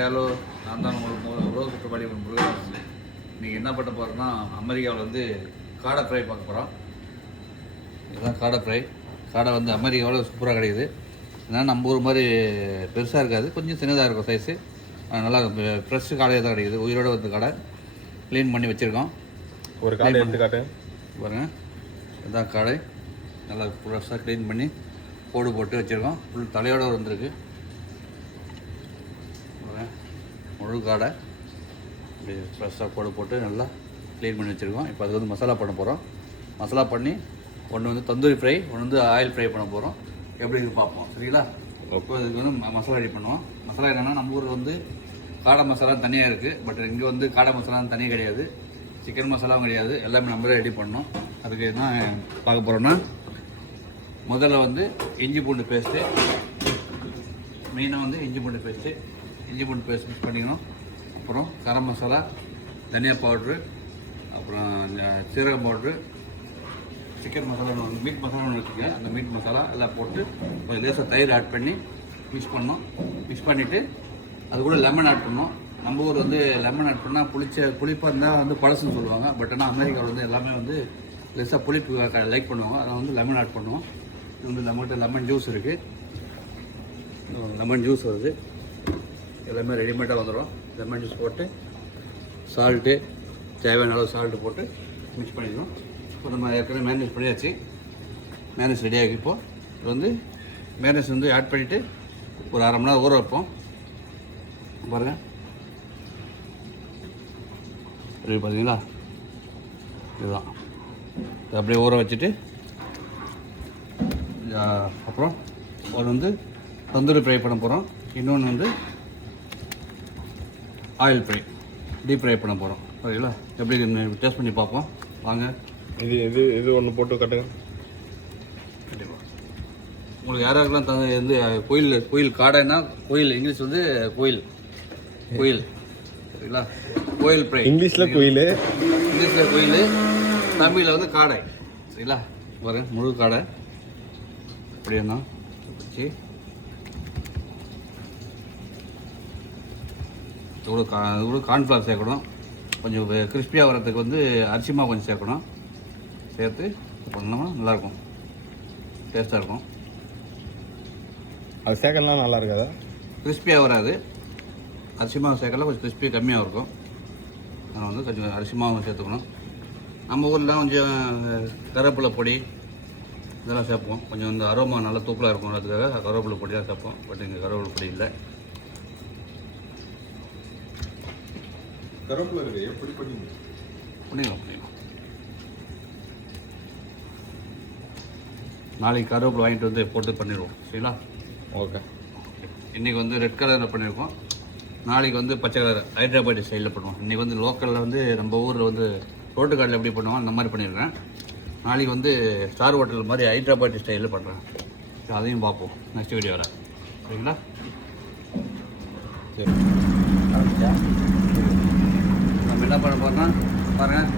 Hello, நான் தான் உங்களுக்கு உலக குற்றவாளி முருகதாஸ். இன்றைக்கி என்ன பண்ண போகிறோன்னா, அமெரிக்காவில் வந்து காடை ஃப்ரை பார்க்க போகிறோம். இதுதான் காடை ஃப்ரை. காடை வந்து அமெரிக்காவில் சூப்பராக கிடைக்குது. ஏன்னா நம்ம ஊர் மாதிரி பெருசாக இருக்காது, கொஞ்சம் சின்னதாக இருக்கும் சைஸு. நல்லா ஃப்ரெஷ்ஷு காடையாக தான் கிடைக்குது. உயிரோடு வந்து காடை க்ளீன் பண்ணி வச்சுருக்கோம். ஒரு காடை எடுத்து காட்டு பாருங்கள். இதுதான் காடை, நல்லா ஃப்ரெஷ்ஷாக க்ளீன் பண்ணி கோடு போட்டு வச்சுருக்கோம். ஃபுல் தலையோடு வந்திருக்கு. முழு காடை இப்படி ஃப்ரெஷ்ஷாக கோடு போட்டு நல்லா க்ளீன் பண்ணி வச்சுருக்கோம். இப்போ அதுக்கு வந்து மசாலா பண்ண போகிறோம். மசாலா பண்ணி ஒன்று வந்து தந்தூரி ஃப்ரை, ஒன்று வந்து ஆயில் ஃப்ரை பண்ண போகிறோம். எப்படின்னு பார்ப்போம், சரிங்களா? இப்போ இதுக்கு வந்து மசாலா ரெடி பண்ணுவோம். மசாலா என்னென்னா, நம்ம ஊரில் வந்து காடை மசாலா தனியாக இருக்குது. பட் இங்கே வந்து காடை மசாலா தனியாக கிடையாது, சிக்கன் மசாலாவும் கிடையாது. எல்லாமே நம்மளே ரெடி பண்ணோம். அதுக்கு என்ன பார்க்க போகிறோன்னா, முதல்ல வந்து இஞ்சி பூண்டு பேஸ்ட்டு, மெயினாக வந்து இஞ்சி பூண்டு பேஸ்ட்டு மிக்ஸ் பண்ணிக்கணும். அப்புறம் கரம் மசாலா, தனியா பவுட்ரு, அப்புறம் சீரகம் powder, chicken masala, meet masala ஒன்று வச்சுக்கோங்க. அந்த மீட் மசாலா எல்லாம் போட்டு கொஞ்சம் லேசாக தயிர் ஆட் பண்ணி மிக்ஸ் பண்ணோம். மிக்ஸ் பண்ணிவிட்டு அது கூட லெமன் ஆட் பண்ணோம். நம்ம ஊர் வந்து லெமன் ஆட் பண்ணால் புளிப்பாக இருந்தால் வந்து பழசுன்னு சொல்லுவாங்க. பட் ஆனால் அமெரிக்காவில் வந்து எல்லாமே வந்து லேசாக புளிப்பு லைக் பண்ணுவாங்க. அதை வந்து லெமன் ஆட் பண்ணுவோம். இது வந்து நம்மகிட்ட லெமன் ஜூஸ் இருக்குது. லெமன் ஜூஸ் வருது, எல்லாமே ரெடிமேடாக வந்துடும். லெமன் ஜூஸ் போட்டு சால்ட்டு, தேவையான அளவு சால்ட்டு போட்டு மிக்ஸ் பண்ணிக்கணும். இப்போ நம்ம ஏற்கனவே மேரினேட் பண்ணியாச்சு. மேரினேட் ரெடியாகி இப்போது இது வந்து மேரினேட் வந்து ஆட் பண்ணிவிட்டு ஒரு அரை மணி நேரம் ஊற வைப்போம். பாருங்கள், ரெடி பார்த்தீங்களா? இதுதான். இது அப்படியே ஊற வச்சுட்டு அப்புறம் ஒரு வந்து தந்தூரி ஃப்ரை பண்ண போகிறோம். இன்னொன்று வந்து ஆயில் ஃப்ரை, டீப் ஃப்ரை பண்ண போகிறோம். ஓகேங்களா? எப்படி டேஸ்ட் பண்ணி பார்ப்போம் வாங்க. இது ஒன்று போட்டு கட்டுங்க. கண்டிப்பாக உங்களுக்கு யாராருக்கெல்லாம் வந்து கோயில் காடைன்னா, கோயில் இங்கிலீஷ் வந்து கோயில் சரிங்களா? கோயில் ஃப்ரை இங்கிலீஷில் கோயில், தமிழில் வந்து காடை, சரிங்களா? பாருங்க, முழு காடை அப்படின்னா வச்சு இது கூட கார்ன்ஃப்ளவர் சேர்க்கணும். கொஞ்சம் கிறிஸ்பியாக வர்றதுக்கு வந்து அரிசி மாவு கொஞ்சம் சேர்க்கணும். சேர்த்து பண்ணோம்னா நல்லாயிருக்கும், டேஸ்ட்டாக இருக்கும். அது சேர்க்கலாம் நல்லா இருக்காதா? கிறிஸ்பியாக வராது. அரிசி மாவு சேர்க்கலாம், கொஞ்சம் கிறிஸ்பி கம்மியாக இருக்கும். அதனால் வந்து கொஞ்சம் அரிசி மாவு சேர்த்துக்கணும். நம்ம ஊரில் கொஞ்சம் கருவேப்பிலை பொடி இதெல்லாம் சேர்ப்போம். கொஞ்சம் வந்து அரோமா நல்லா தூக்கலாக இருக்கும், அதுக்காக கருவேப்பிலை பொடி தான் சேர்ப்போம். பட் இங்கே கருவேப்பிலை பொடி இல்லை. கருவேப்பிலை இருக்கு, எப்படி பண்ணிக்கலாம். நாளைக்கு கருவேப்பிலை வாங்கிட்டு வந்து போட்டு பண்ணிடுவோம், சரிங்களா? ஓகே. இன்றைக்கி வந்து ரெட் கலரில் பண்ணியிருக்கோம். நாளைக்கு வந்து பச்சை கலர் ஹைதராபாடி ஸ்டைலில் பண்ணுவோம். இன்றைக்கி வந்து லோக்கலில் வந்து நம்ம ஊரில் வந்து ரோட்டு காட்டில் எப்படி பண்ணுவோம் அந்த மாதிரி பண்ணியிருக்கேன். நாளைக்கு வந்து ஸ்டார் ஹோட்டல் மாதிரி ஹைதராபாடி ஸ்டைலில் பண்ணுறேன். அதையும் பார்ப்போம் நெக்ஸ்ட் வீடியோவில், சரிங்களா? சரி, நம்ம என்ன பண்ண போகிறோம்னா, பாருங்கள்,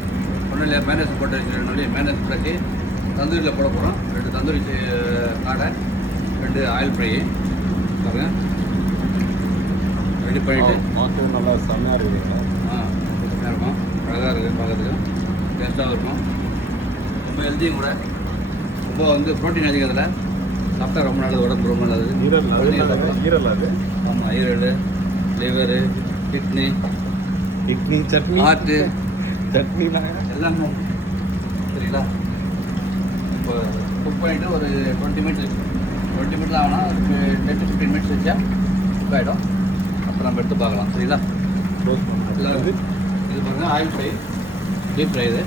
ஒன்றும் இல்லையா, மேனேஜ் போட்டு வச்சுருக்கோம். மேனேஜ் பண்ணி தந்தூரியில் போட போகிறோம். 2 தந்தூரி காடை, 2 ஆயில் ஃப்ரை. பாருங்கள், ரெடி பண்ணிவிட்டு நல்லா செம்மையாக இருக்குதுங்களா? செம்மையாக இருக்கும், அழகாக இருக்குது, பார்க்கறதுக்கு டேஸ்ட்டாகவும் இருக்கும். ரொம்ப ஹெல்த்தியும் கூட. ரொம்ப வந்து ப்ரோட்டீன் அதிகம் அதில். சாப்பிட்டா ரொம்ப நல்லது, உடம்பு ரொம்ப நல்லது. ஈரல் அது. ஆமாம், ஈரல், லிவரு, கிட்னி, சட்னி, ஹார்ட்டு, சட்னிலாம் எல்லாமே, சரிங்களா? இப்போ குக் பண்ணிவிட்டு ஒரு 20 மினிட்ஸ் ஆகுனா, ஒரு 10 to 15 மினிட்ஸ் வச்சா குக் ஆகிடும். அப்புறம் நம்ம எடுத்து பார்க்கலாம், சரிங்களா? இது பாருங்கள், ஆயில் ஃப்ரை, டீப் ஃப்ரை. இது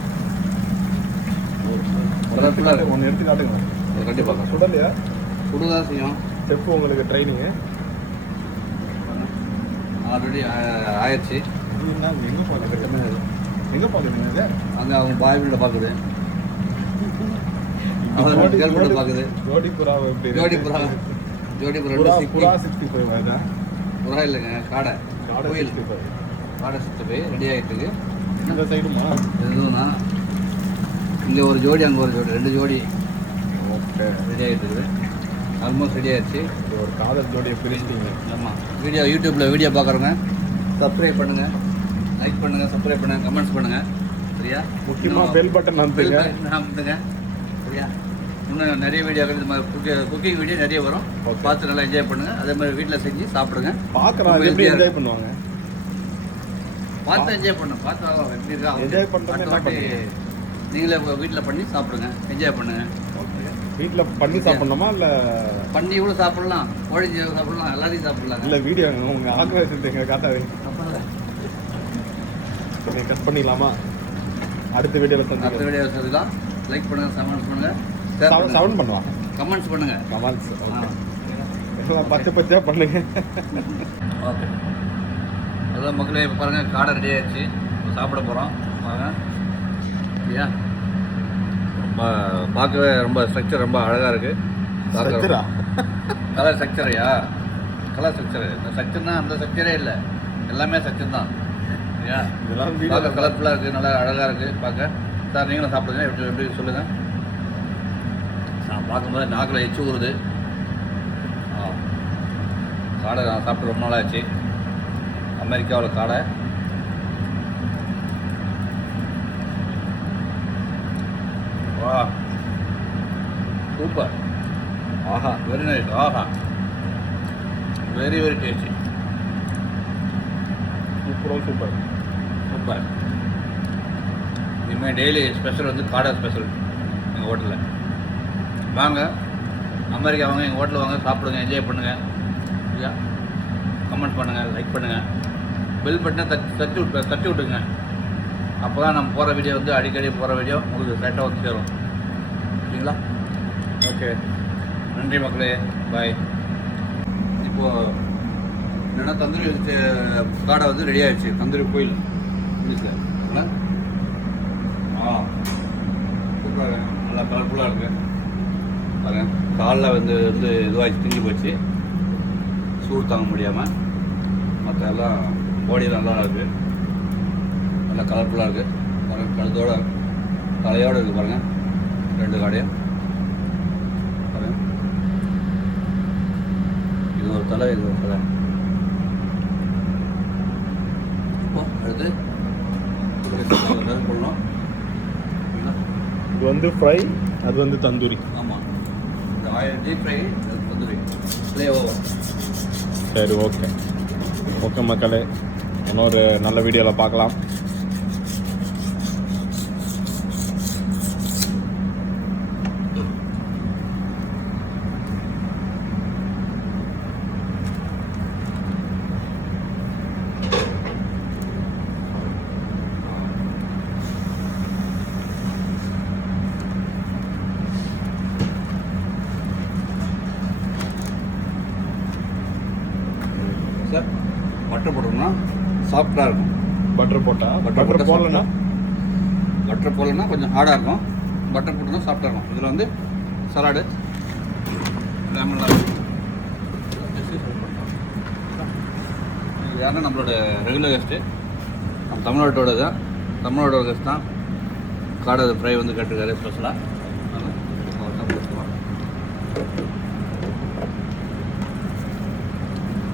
ஒன்று எடுத்து காட்டுங்க. கண்டிப்பாக சுடலையா? சுடுதான் செய்யும். ஸ்டெப்பு உங்களுக்கு ட்ரைனிங்கு ஆல்ரெடி ஆயிடுச்சு. எங்கே பார்க்குறீங்க? அங்கே அவங்க பாய் வீட்டில் பார்க்குது, அவங்க கேர்ள் ஃப்ரெண்டை பார்க்குது. ஜோடிபுரா 65 புறா இல்லைங்க, காடை கோயில். காடை 65 ரெடி ஆகிட்டுருக்கு. இந்த சைடுமா எதுனா இங்கே ஒரு ஜோடி, அங்கே ஒரு ஜோடி, 2 ஜோடி ஓகே ரெடி ஆகிட்டு இருக்குது. ஆல்மோஸ்ட் ரெடி ஆயிடுச்சு. ஒரு காதல் ஜோடியை பிரிச்சிட்டீங்க. ஆமாம், யூடியூப்பில் வீடியோ பார்க்குறவங்க சப்ஸ்கிரைப் பண்ணுங்கள், லைக் பண்ணுங்கள், சப்ஸ்கிரைப் பண்ணுங்கள், கமெண்ட்ஸ் பண்ணுங்கள். சரியா? முக்கியமாக பெல் பட்டன் அமுத்துங்க. அமுத்துங்க. சரியா? இன்னும் நிறைய வீடியோக்கள் இது மாதிரி குக்கிங் வீடியோ நிறைய வரும். பார்த்து நல்லா என்ஜாய் பண்ணுங்கள். அதே மாதிரி வீட்டில் செஞ்சு சாப்பிடுங்க. பார்க்குறோம் எப்படி என்ஜாய் பண்ணுவாங்க. பார்த்து என்ஜாய் பண்ணுங்க. பார்த்து எப்படி இருக்கா என்ஜாய் பண்ணுறது நீங்களே வீட்டில் பண்ணி சாப்பிடுங்க, என்ஜாய் பண்ணுங்க. வீட்டில் பண்ணி சாப்பிடணுமா இல்லை பண்ணி கூட சாப்பிடலாம், கோழி சாப்பிடலாம், எல்லாத்தையும் சாப்பிடலாம். இல்லை வீடியோ உங்கள் ஆக்ரேஷன் எங்களை காட்டாதீங்க. சரி கட் பண்ணிடலாமா? அடுத்த வீடியோவில் அடுத்த வீடியோ தான். லைக் பண்ணுங்க, கமெண்ட்ஸ் பண்ணுங்க, சவுண்ட் பண்ணுவாங்க, கமெண்ட்ஸ் பண்ணுங்க, கமெண்ட்ஸ் பச்சை பச்சையாக பண்ணுங்க. ஓகே, அதான் மக்களே. இப்போ பாருங்கள், காடை ரெடி ஆயிடுச்சு. இப்போ சாப்பிட போகிறோம். வாங்க. சரியா? ரொம்ப பார்க்கவே ரொம்ப ஸ்ட்ரக்சர் ரொம்ப அழகாக இருக்குது. ஸ்ட்ரக்சரா? கலர் ஸ்ட்ரக்சரையா? Colour structure. இந்த ஸ்ட்ரக்சர்னா அந்த ஸ்ட்ரக்சரே இல்லை, எல்லாமே ஸ்ட்ரக்சர் தான். சரியா? பார்க்க கலர்ஃபுல்லாக இருக்குது, நல்லா அழகாக இருக்குது பார்க்க. சார் நீங்களும் சாப்பிடுங்க, எப்படி எப்படி சொல்லுங்கள். நான் பார்க்கும்போது நாக்கில் எச்சு ஊறுது. காடை நான் சாப்பிட்டு ரொம்ப நாளாச்சு. அமெரிக்காவில் காடை. வா, சூப்பர். ஆஹா, வெரி நைஸ். ஆஹா, வெரி வெரி டேஸ்டி. சூப்பராக சூப்பர் சூப்பர். இனிமேல் டெய்லி ஸ்பெஷல் வந்து காடை ஸ்பெஷல் எங்கள் ஹோட்டலில். வாங்க, அமெரிக்கா வாங்க, எங்கள் ஹோட்டலில் வாங்க, சாப்பிடுங்க, என்ஜாய் பண்ணுங்கள். சரியா? கமெண்ட் பண்ணுங்கள், லைக் பண்ணுங்கள், பெல் பட்டனை தட்டி விட்டுங்க. அப்போ தான் நம்ம போகிற வீடியோ வந்து அடிக்கடி போகிற வீடியோ உங்களுக்கு கரெக்டாக வந்து சேரும். சரிங்களா? ஓகே, நன்றி மக்களே, பாய். இப்போது என்னென்னா தந்தூரி காடை வந்து ரெடி ஆகிடுச்சு. தந்தூரி கோயில் இங்கிலீஷில். சூப்பராக நல்லா கலர்ஃபுல்லாக இருக்குது பாருங்கள். காலில் வந்து இதுவாகிடுச்சு, திங்கி போச்சு, சூடு தாங்க முடியாமல். மற்ற எல்லாம் கோடியில் நல்லா இருக்குது, நல்லா கலர்ஃபுல்லாக இருக்குது பாருங்கள். கழுத்தோட தலையோடு இருக்குது பாருங்கள், ரெண்டு காடையும் பாருங்கள். இது ஒரு தலை, இது ஒரு தலை. அடுத்து போடணும். இது வந்து ஃப்ரை, அது வந்து தந்தூரி. ஆமாம், இந்த oil deep fry, tandoori flavour. சரி, ஓகே ஓகே மக்களே, இன்னொரு நல்ல வீடியோவில் பார்க்கலாம். சார், பட்டர் போட்டோம்னா சாஃப்டாக இருக்கும். பட்டர் போட்டால் பட்டர் போடலன்னா பட்டர் போடலன்னா கொஞ்சம் ஹார்டாக இருக்கும். பட்டர் போட்டோம்னா சாஃப்டாக இருக்கும். இதில் வந்து சலாடு, லெமன்லாம் இது யாருன்னா நம்மளோட ரெகுலர் கெஸ்ட்டு, நம்ம தமிழ்நாட்டோட தான், தமிழ்நாட்டோட கெஸ்ட் தான். காடை ஃப்ரை வந்து கேட்டிருக்காரு ஸ்பெஷலாக.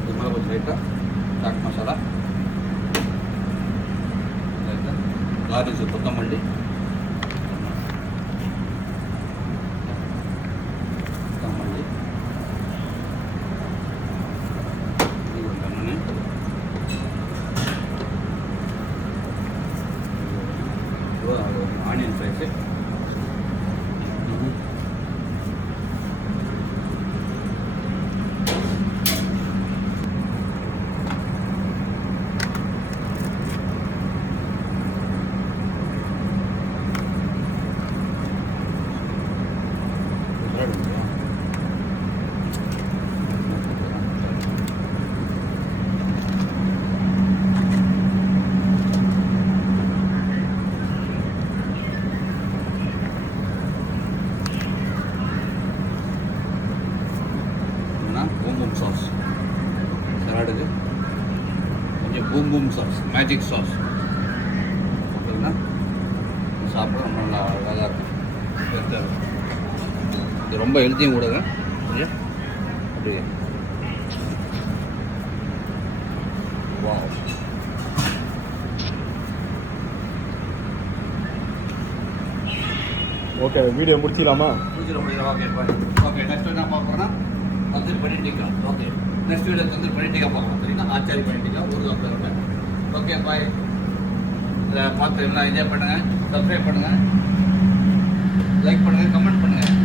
இது மேலே கொஞ்சம் லைட்டாக சாட் மசாலா, லைட்டாக கார்லிக், கொத்தமல்லி, onion fries, boom boom sauce சலாடுக்கு கொஞ்சம் boom boom sauce, magic sauce போட்டுன்னா சாப்பிட ரொம்ப நல்லா அழகாக இருக்கும், டேஸ்ட்டாக இருக்கும். இது ரொம்ப ஹெல்த்தியும் கூடங்க. சரியா? அப்படியே வாவ். Okay video முடிச்சிடலாமா? முடிஞ்சிடும். Okay bye. ஓகே நெக்ஸ்ட் என்ன பார்க்க போகிறோம்னா tandoori paneer tikka. Okay next video tandoori paneer tikka பார்க்கலாம். சரிங்களா? ஆச்சாரி பன்னீர் டிக்கா ஊறுகாய் ஃப்ளேவரில். Okay bye. இதை பார்த்து எல்லாம் என்ஜாய் பண்ணுங்கள், சப்ஸ்கிரைப் பண்ணுங்கள், லைக் பண்ணுங்கள், கமெண்ட் பண்ணுங்கள்.